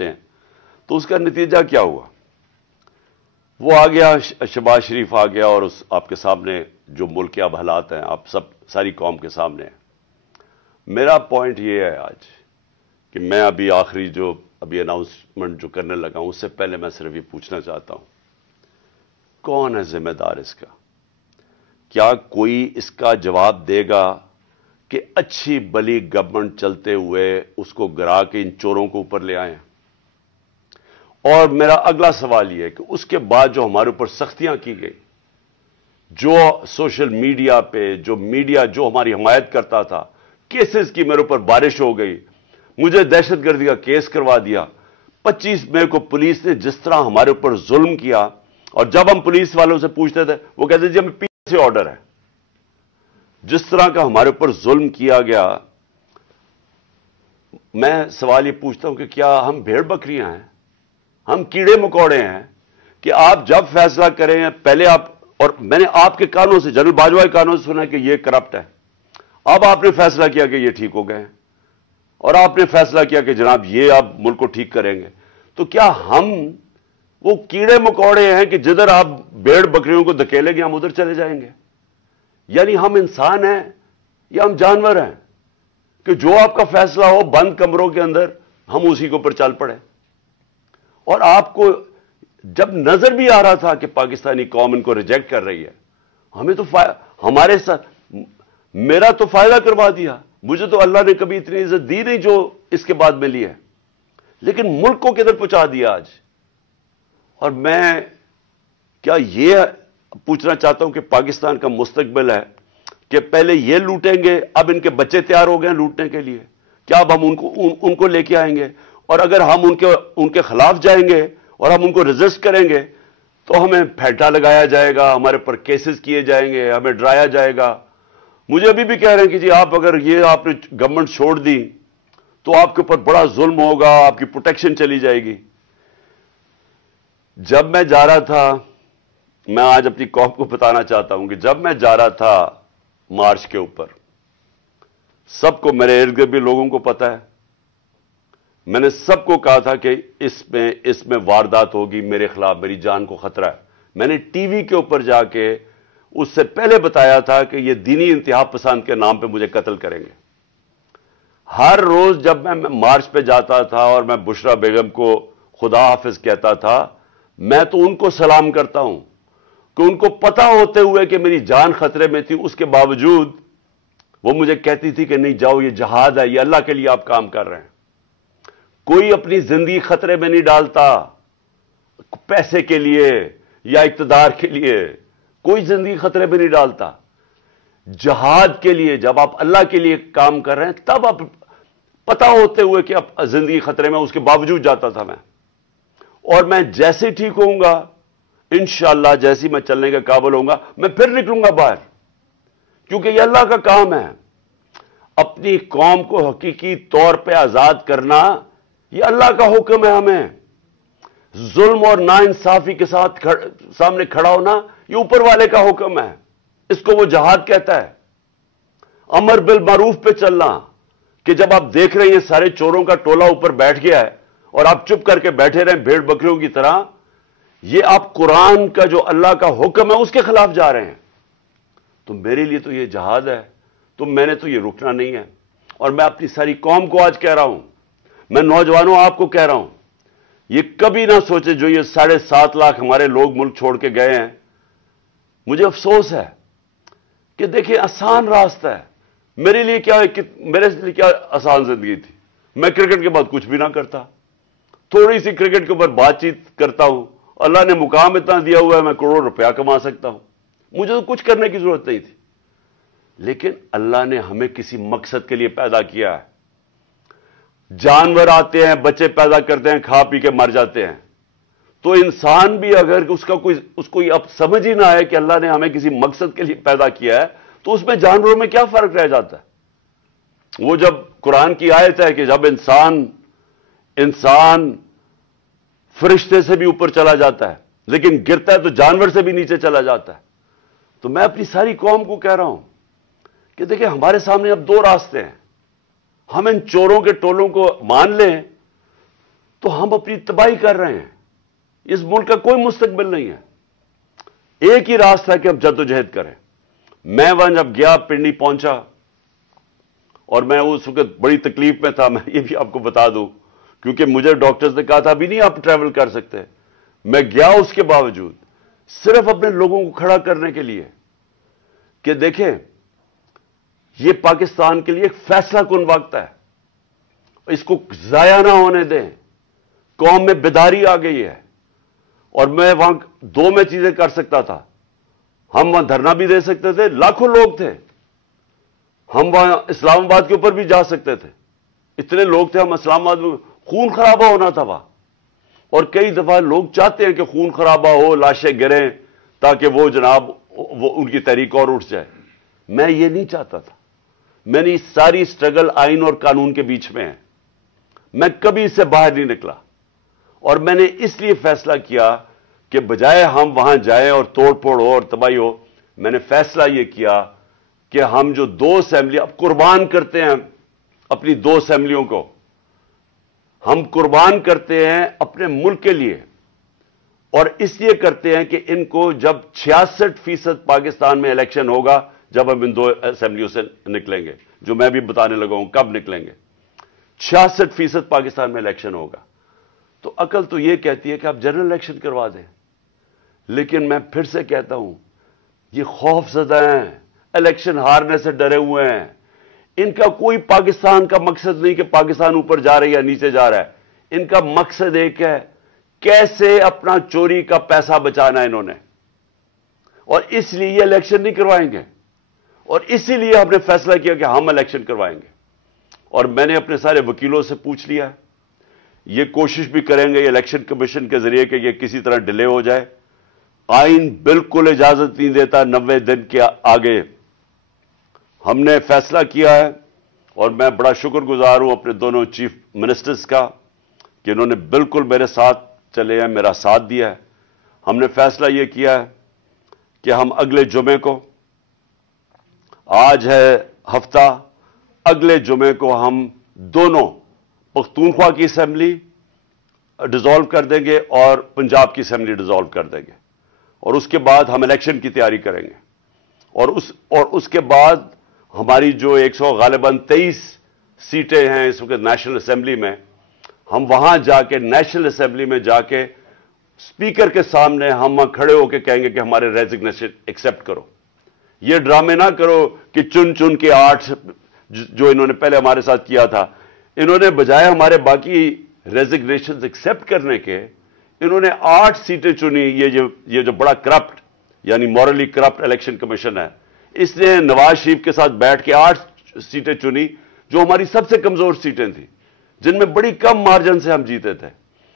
ہیں تو اس کا نتیجہ کیا ہوا؟ وہ آ گیا، شہباز شریف آ گیا اور آپ کے سامنے جو ملک کے اب حالات ہیں آپ ساری قوم کے سامنے ہیں۔ میرا پوائنٹ یہ ہے آج کہ میں ابھی اناؤنسمنٹ جو کرنے لگا ہوں اس سے پہلے میں صرف یہ پوچھنا چاہتا ہوں، کون ہے ذمہ دار اس کا؟ کیا کوئی اس کا جواب دے گا کہ اچھی بلی گورنمنٹ چلتے ہوئے اس کو گرا کے ان چوروں کو اوپر لے آئیں؟ اور میرا اگلا سوال یہ ہے کہ اس کے بعد جو ہمارے اوپر سختیاں کی گئی، جو سوشل میڈیا پہ جو میڈیا جو ہماری حمایت کرتا تھا، کیسز کی میرے اوپر بارش ہو گئی، مجھے دہشت گردی کا کیس کروا دیا۔ 25 مئی کو پولیس نے جس طرح ہمارے اوپر ظلم کیا، اور جب ہم پولیس والوں سے پوچھتے تھے وہ کہتے جی ہمیں پیچھے سے آرڈر ہے۔ جس طرح کا ہمارے اوپر ظلم کیا گیا، میں سوال یہ پوچھتا ہوں کہ کیا ہم بھیڑ بکریاں ہیں؟ ہم کیڑے مکوڑے ہیں کہ آپ جب فیصلہ کریں پہلے اور میں نے آپ کے کانوں سے، جنرل باجوہ کے کانوں سے سنا کہ یہ کرپٹ ہے، اب آپ نے فیصلہ کیا کہ یہ ٹھیک ہو گئے ہیں، اور آپ نے فیصلہ کیا کہ جناب یہ آپ ملک کو ٹھیک کریں گے۔ تو کیا ہم وہ کیڑے مکوڑے ہیں کہ جدھر آپ بھیڑ بکریوں کو دھکیلیں گے ہم ادھر چلے جائیں گے؟ یعنی ہم انسان ہیں یا ہم جانور ہیں کہ جو آپ کا فیصلہ ہو بند کمروں کے اندر ہم اسی کے اوپر چل پڑے؟ اور آپ کو جب نظر بھی آ رہا تھا کہ پاکستانی قوم ان کو ریجیکٹ کر رہی ہے، ہمیں تو ہمارے ساتھ میرا تو فائدہ کروا دیا، مجھے تو اللہ نے کبھی اتنی عزت دی نہیں جو اس کے بعد ملی ہے، لیکن ملک کو کدھر پہنچا دیا آج۔ اور میں کیا یہ پوچھنا چاہتا ہوں کہ پاکستان کا مستقبل ہے کہ پہلے یہ لوٹیں گے، اب ان کے بچے تیار ہو گئے ہیں لوٹنے کے لیے، کیا اب ہم ان کو لے کے آئیں گے؟ اور اگر ہم ان کے خلاف جائیں گے اور ہم ان کو ریزسٹ کریں گے تو ہمیں پھیٹا لگایا جائے گا، ہمارے پر کیسز کیے جائیں گے، ہمیں ڈرایا جائے گا۔ مجھے ابھی بھی کہہ رہے ہیں کہ جی آپ اگر آپ نے گورنمنٹ چھوڑ دی تو آپ کے اوپر بڑا ظلم ہوگا، آپ کی پروٹیکشن چلی جائے گی۔ جب میں جا رہا تھا، میں آج اپنی قوم کو بتانا چاہتا ہوں کہ جب میں جا رہا تھا مارچ کے اوپر، سب کو، میرے ارد گرد بھی لوگوں کو پتا ہے، میں نے سب کو کہا تھا کہ اس میں واردات ہوگی، میرے خلاف میری جان کو خطرہ ہے۔ میں نے ٹی وی کے اوپر جا کے اس سے پہلے بتایا تھا کہ یہ دینی انتہا پسند کے نام پہ مجھے قتل کریں گے۔ ہر روز جب میں مارچ پہ جاتا تھا اور میں بشرا بیگم کو خدا حافظ کہتا تھا، میں تو ان کو سلام کرتا ہوں کہ ان کو پتا ہوتے ہوئے کہ میری جان خطرے میں تھی، اس کے باوجود وہ مجھے کہتی تھی کہ نہیں جاؤ، یہ جہاد ہے، یہ اللہ کے لیے آپ کام کر رہے ہیں۔ کوئی اپنی زندگی خطرے میں نہیں ڈالتا پیسے کے لیے یا اقتدار کے لیے، کوئی زندگی خطرے میں نہیں ڈالتا۔ جہاد کے لیے جب آپ اللہ کے لیے کام کر رہے ہیں تب آپ پتا ہوتے ہوئے کہ اب زندگی خطرے میں، اس کے باوجود جاتا تھا میں۔ اور میں جیسے ٹھیک ہوں گا انشاءاللہ، جیسی میں چلنے کے قابل ہوں گا میں پھر نکلوں گا باہر، کیونکہ یہ اللہ کا کام ہے۔ اپنی قوم کو حقیقی طور پہ آزاد کرنا یہ اللہ کا حکم ہے ہمیں۔ ظلم اور ناانصافی کے ساتھ سامنے کھڑا ہونا یہ اوپر والے کا حکم ہے، اس کو وہ جہاد کہتا ہے۔ امر بالمعروف پہ چلنا، کہ جب آپ دیکھ رہے ہیں سارے چوروں کا ٹولہ اوپر بیٹھ گیا ہے اور آپ چپ کر کے بیٹھے رہیں بھیڑ بکریوں کی طرح، یہ آپ قرآن کا جو اللہ کا حکم ہے اس کے خلاف جا رہے ہیں۔ تو میرے لیے تو یہ جہاد ہے، تو میں نے تو یہ رکنا نہیں ہے۔ اور میں اپنی ساری قوم کو آج کہہ رہا ہوں، میں نوجوانوں آپ کو کہہ رہا ہوں، یہ کبھی نہ سوچے جو یہ 7.5 لاکھ ہمارے لوگ ملک چھوڑ کے گئے ہیں۔ مجھے افسوس ہے کہ دیکھیں آسان راستہ ہے، میرے لیے کیا آسان زندگی تھی، میں کرکٹ کے بعد کچھ بھی نہ کرتا، تھوڑی سی کرکٹ کے اوپر بات چیت کرتا ہوں، اللہ نے مقام اتنا دیا ہوا ہے میں کروڑ روپیہ کما سکتا ہوں، مجھے تو کچھ کرنے کی ضرورت نہیں تھی۔ لیکن اللہ نے ہمیں کسی مقصد کے لیے پیدا کیا ہے۔ جانور آتے ہیں، بچے پیدا کرتے ہیں، کھا پی کے مر جاتے ہیں، تو انسان بھی اگر اس کو اب سمجھ ہی نہ آئے کہ اللہ نے ہمیں کسی مقصد کے لیے پیدا کیا ہے، تو اس میں جانوروں میں کیا فرق رہ جاتا ہے؟ وہ جب قرآن کی آیت ہے کہ جب انسان فرشتے سے بھی اوپر چلا جاتا ہے لیکن گرتا ہے تو جانور سے بھی نیچے چلا جاتا ہے۔ تو میں اپنی ساری قوم کو کہہ رہا ہوں کہ دیکھیں ہمارے سامنے اب 2 راستے ہیں، ہم ان چوروں کے ٹولوں کو مان لیں تو ہم اپنی تباہی کر رہے ہیں. اس ملک کا کوئی مستقبل نہیں ہے. ایک ہی راستہ ہے کہ ہم جدوجہد کریں. میں وہاں جب گیا پنڈی پہنچا اور میں اس وقت بڑی تکلیف میں تھا. میں یہ بھی آپ کو بتا دوں کیونکہ مجھے ڈاکٹرز نے کہا تھا ابھی نہیں آپ ٹریول کر سکتے. میں گیا اس کے باوجود صرف اپنے لوگوں کو کھڑا کرنے کے لیے کہ دیکھیں یہ پاکستان کے لیے ایک فیصلہ کن وقت ہے, اس کو ضائع نہ ہونے دیں. قوم میں بیداری آ گئی ہے. اور میں وہاں دو میں چیزیں کر سکتا تھا. ہم وہاں دھرنا بھی دے سکتے تھے, لاکھوں لوگ تھے. ہم وہاں اسلام آباد کے اوپر بھی جا سکتے تھے, اتنے لوگ تھے. ہم اسلام آباد میں خون خرابہ ہونا تھا وہاں, اور کئی دفعہ لوگ چاہتے ہیں کہ خون خرابہ ہو, لاشیں گریں تاکہ وہ جناب وہ ان کی تحریک اور اٹھ جائے. میں یہ نہیں چاہتا تھا. میں نے ساری سٹرگل آئین اور قانون کے بیچ میں ہے. میں کبھی اس سے باہر نہیں نکلا. اور میں نے اس لیے فیصلہ کیا کہ بجائے ہم وہاں جائیں اور توڑ پھوڑ ہو اور تباہی ہو, میں نے فیصلہ یہ کیا کہ ہم جو 2 اسمبلی اب قربان کرتے ہیں اپنی 2 اسمبلیوں کو, ہم قربان کرتے ہیں اپنے ملک کے لیے. اور اس لیے کرتے ہیں کہ ان کو جب 66% پاکستان میں الیکشن ہوگا, جب ہم ان 2 اسمبلیوں سے نکلیں گے, جو میں بھی بتانے لگا ہوں کب نکلیں گے, 66% پاکستان میں الیکشن ہوگا. تو عقل تو یہ کہتی ہے کہ آپ جنرل الیکشن کروا دیں. لیکن میں پھر سے کہتا ہوں یہ خوف زدہ ہیں, الیکشن ہارنے سے ڈرے ہوئے ہیں. ان کا کوئی پاکستان کا مقصد نہیں کہ پاکستان اوپر جا رہا ہے یا نیچے جا رہا ہے. ان کا مقصد ایک ہے, کیسے اپنا چوری کا پیسہ بچانا ہے انہوں نے. اور اس لیے یہ الیکشن نہیں کروائیں گے. اور اسی لیے ہم نے فیصلہ کیا کہ ہم الیکشن کروائیں گے. اور میں نے اپنے سارے وکیلوں سے پوچھ لیا ہے, یہ کوشش بھی کریں گے الیکشن کمیشن کے ذریعے کہ یہ کسی طرح ڈیلے ہو جائے. آئین بالکل اجازت نہیں دیتا 90 دن کے آگے. ہم نے فیصلہ کیا ہے, اور میں بڑا شکر گزار ہوں اپنے دونوں چیف منسٹرز کا کہ انہوں نے بالکل میرے ساتھ چلے ہیں, میرا ساتھ دیا ہے. ہم نے فیصلہ یہ کیا ہے کہ ہم اگلے جمعے کو, آج ہے ہفتہ, اگلے جمعے کو ہم دونوں پختونخوا کی اسمبلی ڈیزالو کر دیں گے اور پنجاب کی اسمبلی ڈیزالو کر دیں گے. اور اس کے بعد ہم الیکشن کی تیاری کریں گے. اور اس کے بعد ہماری جو 100 غالباً 23 سیٹیں ہیں اس وقت نیشنل اسمبلی میں, ہم وہاں جا کے نیشنل اسمبلی میں جا کے اسپیکر کے سامنے ہم کھڑے ہو کے کہیں گے کہ ہمارے ریزگنیشن ایکسپٹ کرو. یہ ڈرامے نہ کرو کہ چن چن کے 8 جو انہوں نے پہلے ہمارے ساتھ کیا تھا, انہوں نے بجائے ہمارے باقی ریزگنیشن ایکسپٹ کرنے کے, انہوں نے 8 سیٹیں چنی. یہ جو بڑا کرپٹ یعنی مورلی کرپٹ الیکشن کمیشن ہے, اس نے نواز شریف کے ساتھ بیٹھ کے 8 سیٹیں چنی جو ہماری سب سے کمزور سیٹیں تھیں, جن میں بڑی کم مارجن سے ہم جیتے تھے.